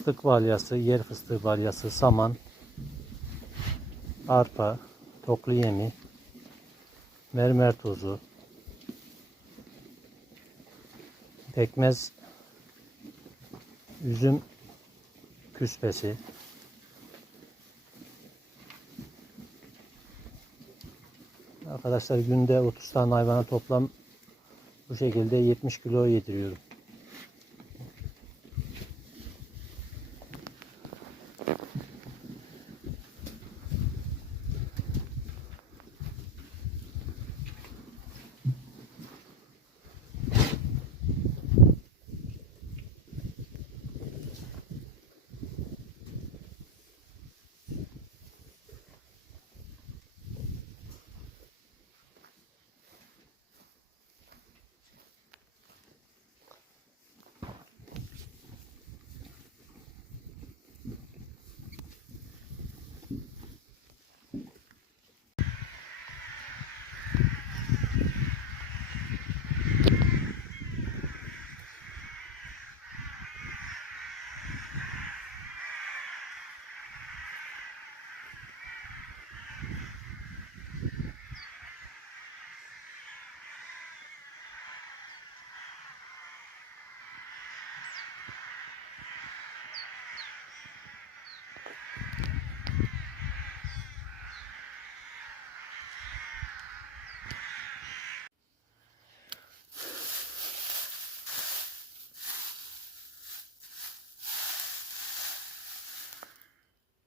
Fıstık balyası, yer fıstığı balyası, saman, arpa, toklu yemi, mermer tozu, pekmez, üzüm küspesi, Arkadaşlar günde 30 tane hayvana toplam bu şekilde 70 kilo yediriyorum.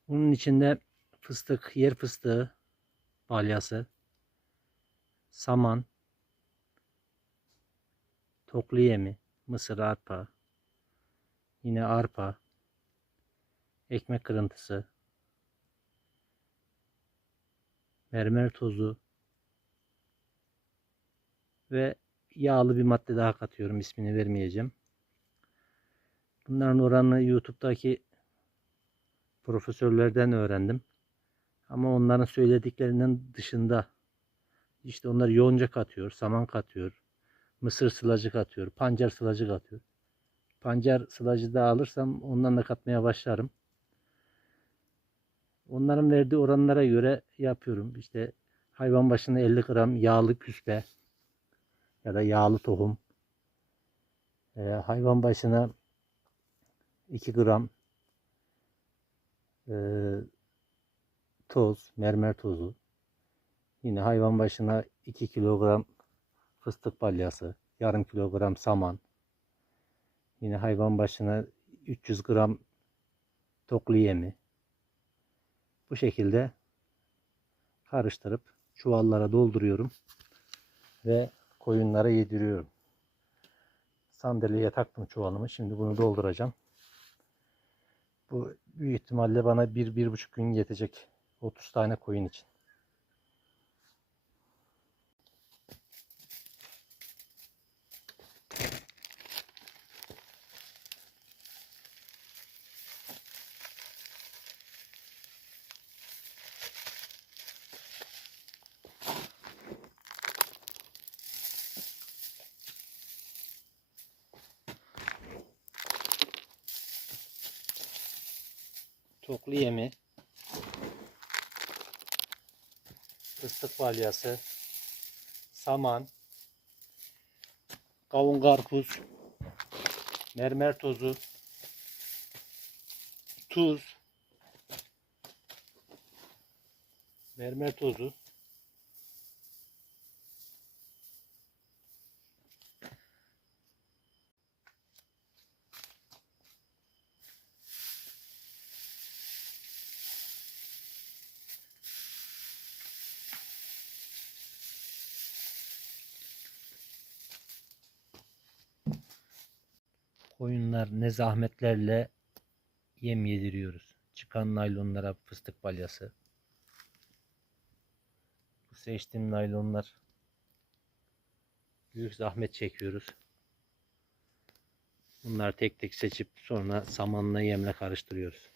Bunun içinde fıstık, yer fıstığı balyası, saman, toklu yemi, mısır arpa, yine arpa, ekmek kırıntısı, mermer tozu ve yağlı bir madde daha katıyorum. ismini vermeyeceğim. Bunların oranını YouTube'daki profesörlerden öğrendim. Ama onların söylediklerinin dışında işte onlar yonca katıyor, saman katıyor, mısır sılacı katıyor, pancar sılacı katıyor. Pancar sılacı da alırsam ondan da katmaya başlarım. Onların verdiği oranlara göre yapıyorum. İşte hayvan başına 50 gram yağlı küspe ya da yağlı tohum. Ee, hayvan başına 2 gram e, toz, mermer tozu. Yine hayvan başına 2 kilogram fıstık balyası, yarım kilogram saman. Yine hayvan başına 300 gram toklu yemi. Bu şekilde karıştırıp çuvallara dolduruyorum ve koyunlara yediriyorum. Sandalyeye taktım çuvalımı. Şimdi bunu dolduracağım. Bu büyük ihtimalle bana bir, bir buçuk gün yetecek. 30 tane koyun için. Toklu yemi. Fıstık balyası. Saman. Kavun karpuz. Mermer tozu. Tuz. Mermer tozu. Koyunlar ne zahmetlerle yem yediriyoruz. Çıkan naylonlara fıstık balyası. Bu seçtiğim naylonlar büyük zahmet çekiyoruz. Bunları tek tek seçip sonra samanla yemle karıştırıyoruz.